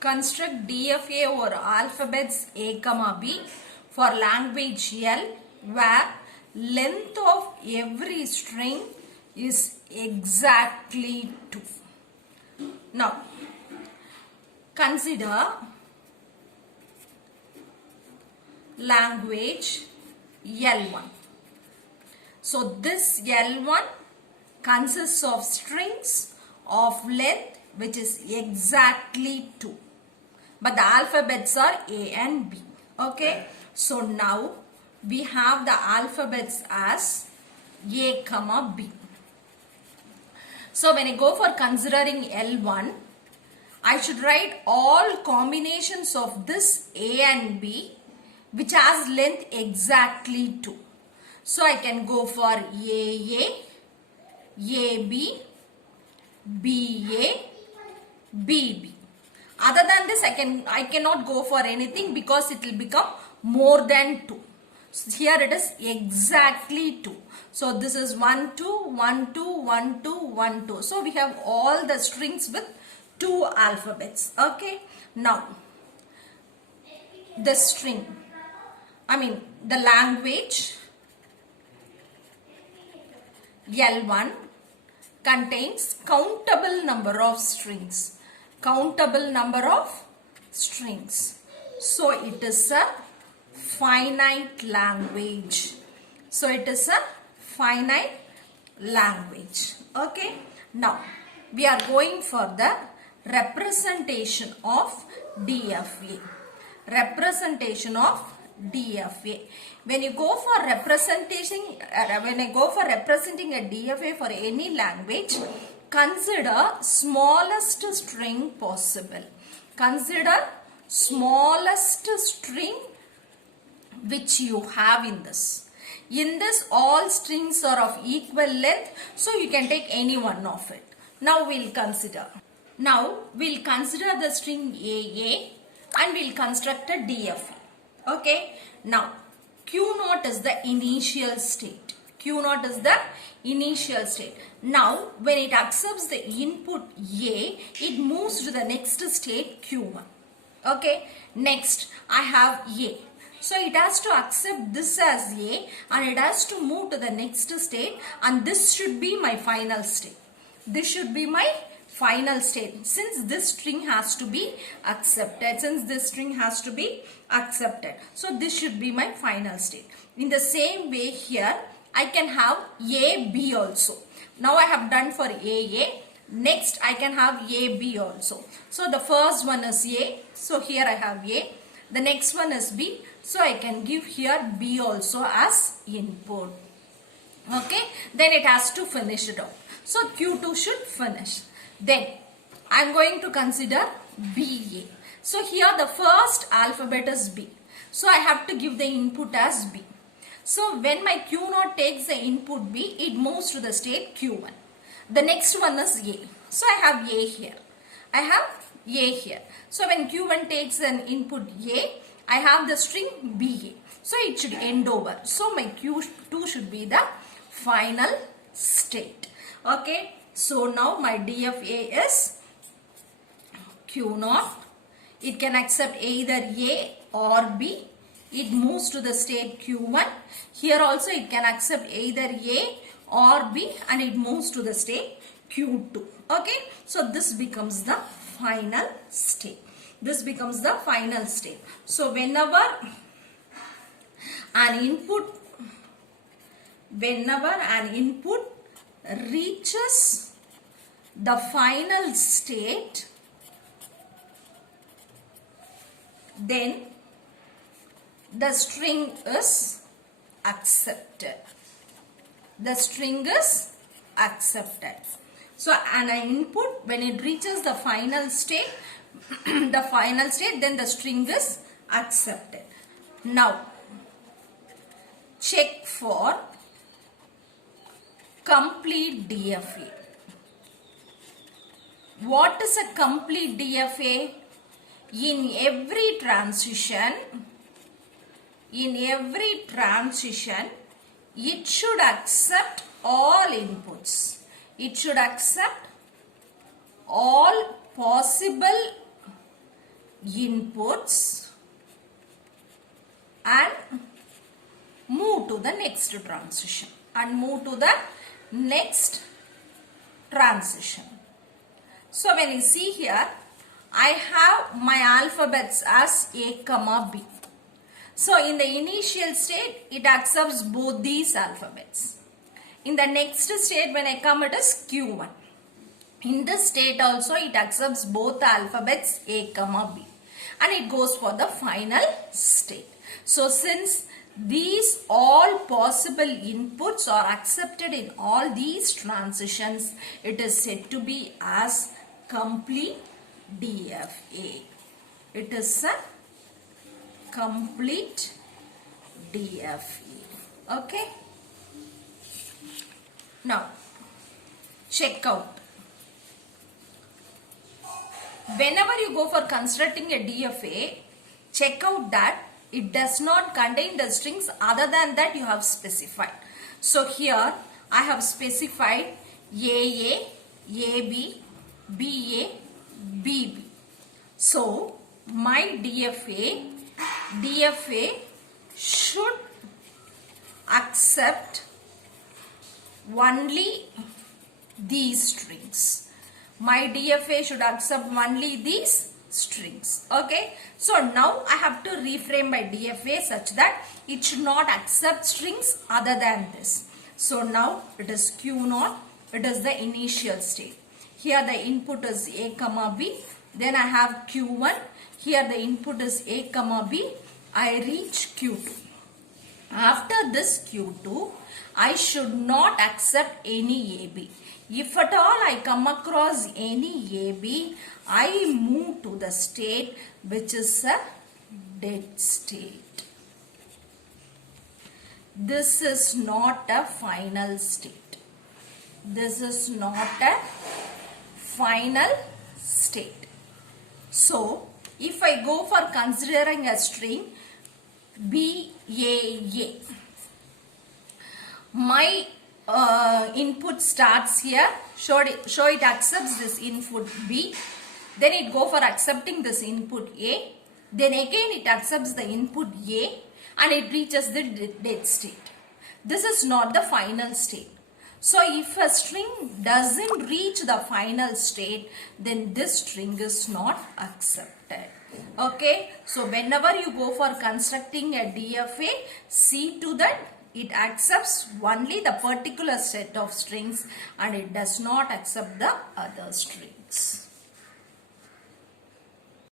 Construct DFA over alphabets A, B for language L where length of every string is exactly 2. Now, consider language L1. So, this L1 consists of strings of length which is exactly 2. But the alphabets are A and B. Okay. So, now we have the alphabets as A, B. So, when I go for considering L1, I should write all combinations of this A and B which has length exactly 2. So, I can go for AA, AB, BA, BB. Other than this, I cannot go for anything because it will become more than 2. So here it is exactly 2. So this is 1, 2, 1, 2, 1, 2, 1, 2. So we have all the strings with 2 alphabets. Okay. Now, the string, the language L1 contains countable number of strings. Countable number of strings. So it is a finite language. So it is a finite language. Okay. Now we are going for the representation of DFA. Representation of DFA. When you go for representing a DFA for any language, consider smallest string possible. Consider smallest string which you have in this. In this, all strings are of equal length, so you can take any one of it. Now we'll consider. Now we'll consider the string AA and we'll construct a DFA. Okay. Now Q0 is the initial state. Q0 is the initial state. Now, when it accepts the input A, it moves to the next state Q1. Okay. Next, I have A. So, it has to accept this as A and it has to move to the next state, and this should be my final state. This should be my final state since this string has to be accepted. So, this should be my final state. In the same way here, I can have A, B also. Now I have done for AA. Next I can have A, B also. So the first one is A. So here I have A. The next one is B. So I can give here B also as input. Okay. Then it has to finish it off. So Q2 should finish. Then I am going to consider BA. So here the first alphabet is B. So I have to give the input as B. So when my Q0 takes the input B, it moves to the state Q1. The next one is A. So I have A here. So when Q1 takes an input A, I have the string BA. So it should end over. So my Q2 should be the final state. Okay. So now my DFA is Q0. It can accept either A or B. It moves to the state Q1. Here also it can accept either A or B and it moves to the state Q2. Okay. So this becomes the final state. So whenever an input reaches the final state, then the string is accepted. So an input, when it reaches the final state, then the string is accepted. Now check for complete DFA. What is a complete DFA? In every transition, it should accept all inputs. It should accept all possible inputs and move to the next transition So when you see here, I have my alphabets as A comma B. So in the initial state, it accepts both these alphabets. In the next state, when I come, it is Q1. In this state also, it accepts both the alphabets A comma B. And it goes for the final state. So since these all possible inputs are accepted in all these transitions, it is said to be as complete DFA. It is a complete DFA. Okay. Now, check out. Whenever you go for constructing a DFA, check out that it does not contain the strings other than that you have specified. So here I have specified AA, AB, BA, BB. So my DFA should accept only these strings. My DFA should accept only these strings. Okay. So now I have to reframe my DFA such that it should not accept strings other than this. So now it is Q0. It is the initial state. Here the input is A comma B. Then I have Q1. Here the input is A comma B. I reach Q2. After this Q2, I should not accept any AB. If at all I come across any AB, I move to the state which is a dead state. This is not a final state. This is not a final state. So, if I go for considering a string BAA, my input starts here, show it accepts this input B, then it go for accepting this input A, then again it accepts the input A and it reaches the dead state. This is not the final state. So if a string doesn't reach the final state, then this string is not accepted. Okay, so whenever you go for constructing a DFA, see to that it accepts only the particular set of strings and it does not accept the other strings.